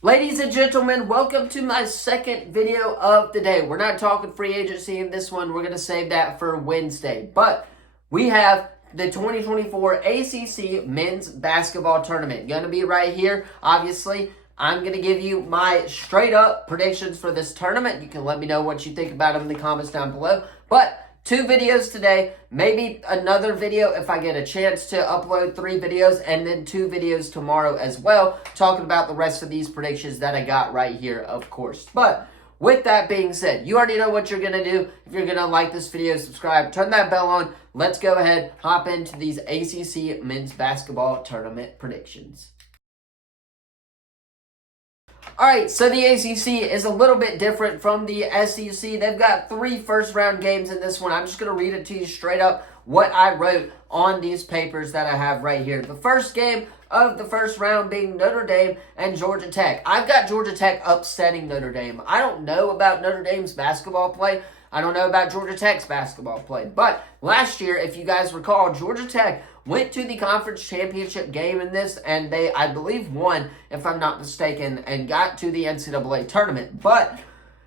Ladies and gentlemen, welcome to my second video of the day. We're not talking free agency in this one. We're going to save that for Wednesday. But we have the 2024 ACC Men's Basketball Tournament. Going to be right here. Obviously, I'm going to give you my straight up predictions for this tournament. You can let me know what you think about them in the comments down below. But 2 videos today, maybe another video if I get a chance to upload 3 videos, and then 2 videos tomorrow as well, talking about the rest of these predictions that I got right here, of course. But with that being said, you already know what you're going to do. If you're going to like this video, subscribe, turn that bell on. Let's go ahead, hop into these ACC Men's Basketball Tournament predictions. Alright, so the ACC is a little bit different from the SEC. They've got 3 first-round games in this one. I'm just going to read it to you straight up, what I wrote on these papers that I have right here. The first game of the first round being Notre Dame and Georgia Tech. I've got Georgia Tech upsetting Notre Dame. I don't know about Notre Dame's basketball play. I don't know about Georgia Tech's basketball play. But last year, if you guys recall, Georgia Tech went to the conference championship game in this, and they, I believe, won, if I'm not mistaken, and got to the NCAA tournament. But,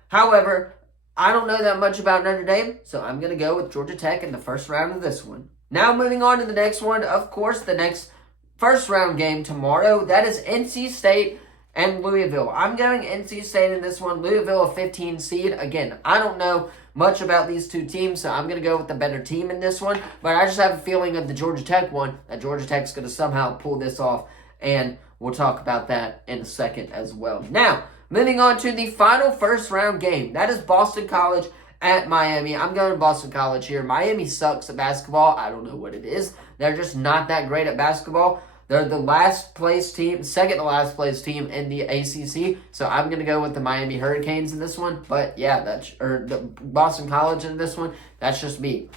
however, I don't know that much about Notre Dame, so I'm going to go with Georgia Tech in the first round of this one. Now, moving on to the next one, of course, the next first round game tomorrow, that is NC State and Louisville. I'm going NC State in this one. Louisville, a 15 seed. Again, I don't know much about these 2 teams, so I'm going to go with the better team in this one. But I just have a feeling of the Georgia Tech one, that Georgia Tech's going to somehow pull this off, and we'll talk about that in a second as well. Now, moving on to the final first round game. That is Boston College at Miami. I'm going to Boston College here. Miami sucks at basketball. I don't know what it is. They're just not that great at basketball. They're the last place team, second to last place team in the ACC. So I'm going to go with the Miami Hurricanes in this one. But yeah, or the Boston College in this one. That's just me.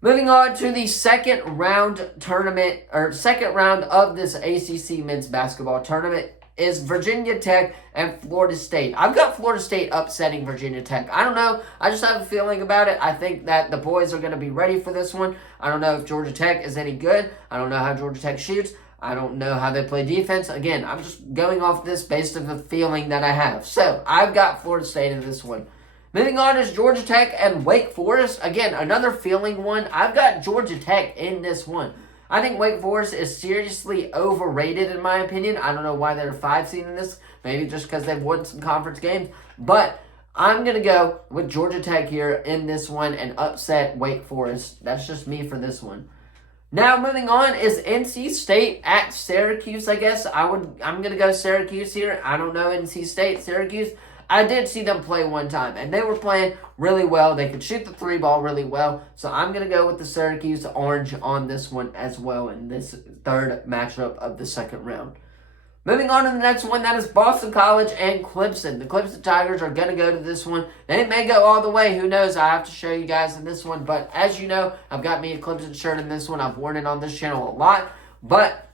Moving on to the second round tournament, or second round of this ACC Men's Basketball Tournament, is Virginia Tech and Florida State. I've got Florida State upsetting Virginia Tech. I don't know. I just have a feeling about it. I think that the boys are going to be ready for this one. I don't know if Georgia Tech is any good. I don't know how Georgia Tech shoots. I don't know how they play defense. Again, I'm just going off this based on the feeling that I have. So, I've got Florida State in this one. Moving on is Georgia Tech and Wake Forest. Again, another feeling one. I've got Georgia Tech in this one. I think Wake Forest is seriously overrated in my opinion. I don't know why they're 5 seed in this. Maybe just because they've won some conference games. But I'm going to go with Georgia Tech here in this one and upset Wake Forest. That's just me for this one. Now moving on is NC State at Syracuse, I guess. I'm going to go Syracuse here. I don't know NC State, Syracuse. I did see them play one time, and they were playing really well. They could shoot the 3 ball really well. So I'm going to go with the Syracuse Orange on this one as well in this third matchup of the second round. Moving on to the next one, that is Boston College and Clemson. The Clemson Tigers are going to go to this one. They may go all the way. Who knows? I have to show you guys in this one. But as you know, I've got me a Clemson shirt in this one. I've worn it on this channel a lot. But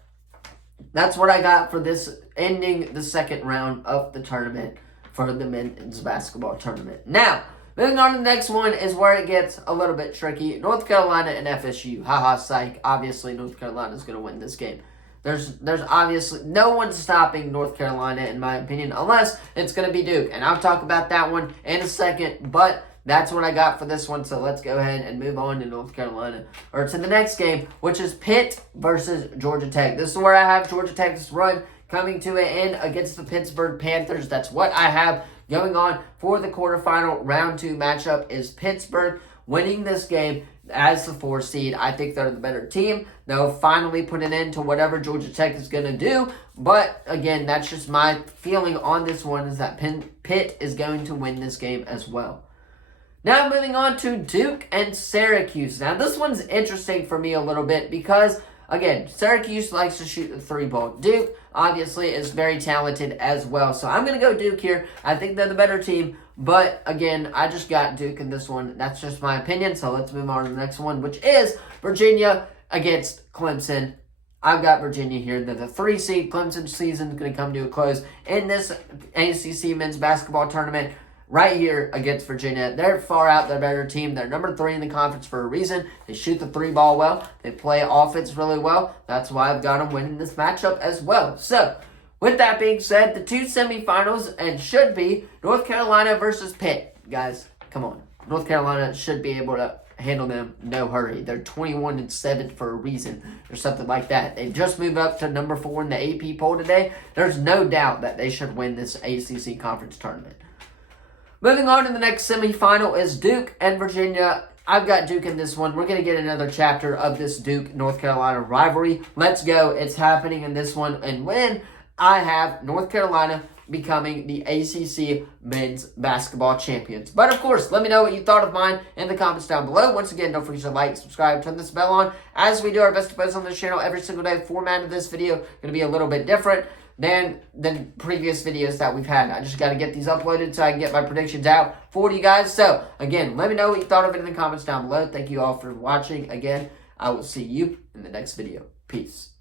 that's what I got for this ending the second round of the tournament for the men's basketball tournament. Now, moving on to the next one is where it gets a little bit tricky. North Carolina and FSU. Haha, psych. Obviously, North Carolina is going to win this game. There's obviously no one stopping North Carolina, in my opinion, unless it's going to be Duke. And I'll talk about that one in a second, but that's what I got for this one. So let's go ahead and move on to North Carolina, or to the next game, which is Pitt versus Georgia Tech. This is where I have Georgia Tech's run coming to an end against the Pittsburgh Panthers. That's what I have going on for the quarterfinal round 2 matchup, is Pittsburgh winning this game as the 4 seed. I think they're the better team. They'll finally put an end to whatever Georgia Tech is going to do. But, again, that's just my feeling on this one, is that Pitt is going to win this game as well. Now moving on to Duke and Syracuse. Now this one's interesting for me a little bit because, again, Syracuse likes to shoot the 3 ball. Duke, obviously, is very talented as well. So I'm going to go Duke here. I think they're the better team. But, again, I just got Duke in this one. That's just my opinion. So let's move on to the next one, which is Virginia against Clemson. I've got Virginia here. They're the 3 seed. Clemson season is going to come to a close in this ACC men's basketball tournament. Right here against Virginia. They're far out the better team. They're number 3 in the conference for a reason. They shoot the 3 ball well. They play offense really well. That's why I've got them winning this matchup as well. So, With that being said, the two semifinals and should be North Carolina versus Pitt. Guys, come on. North Carolina should be able to handle them, no hurry. They're 21-7 for a reason or something like that. They just moved up to number 4 in the AP poll today. There's no doubt that they should win this ACC conference tournament. Moving on to the next semifinal is Duke and Virginia. I've got Duke in this one. We're going to get another chapter of this Duke-North Carolina rivalry. Let's go. It's happening in this one. And when I have North Carolina becoming the ACC men's basketball champions. But of course, let me know what you thought of mine in the comments down below. Once again, don't forget to like, subscribe, turn this bell on as we do our best to post on this channel every single day. The format of this video going to be a little bit different than previous videos that we've had. I just got to get these uploaded so I can get my predictions out for you guys. So again, let me know what you thought of it in the comments down below. Thank you all for watching. Again, I will see you in the next video. Peace.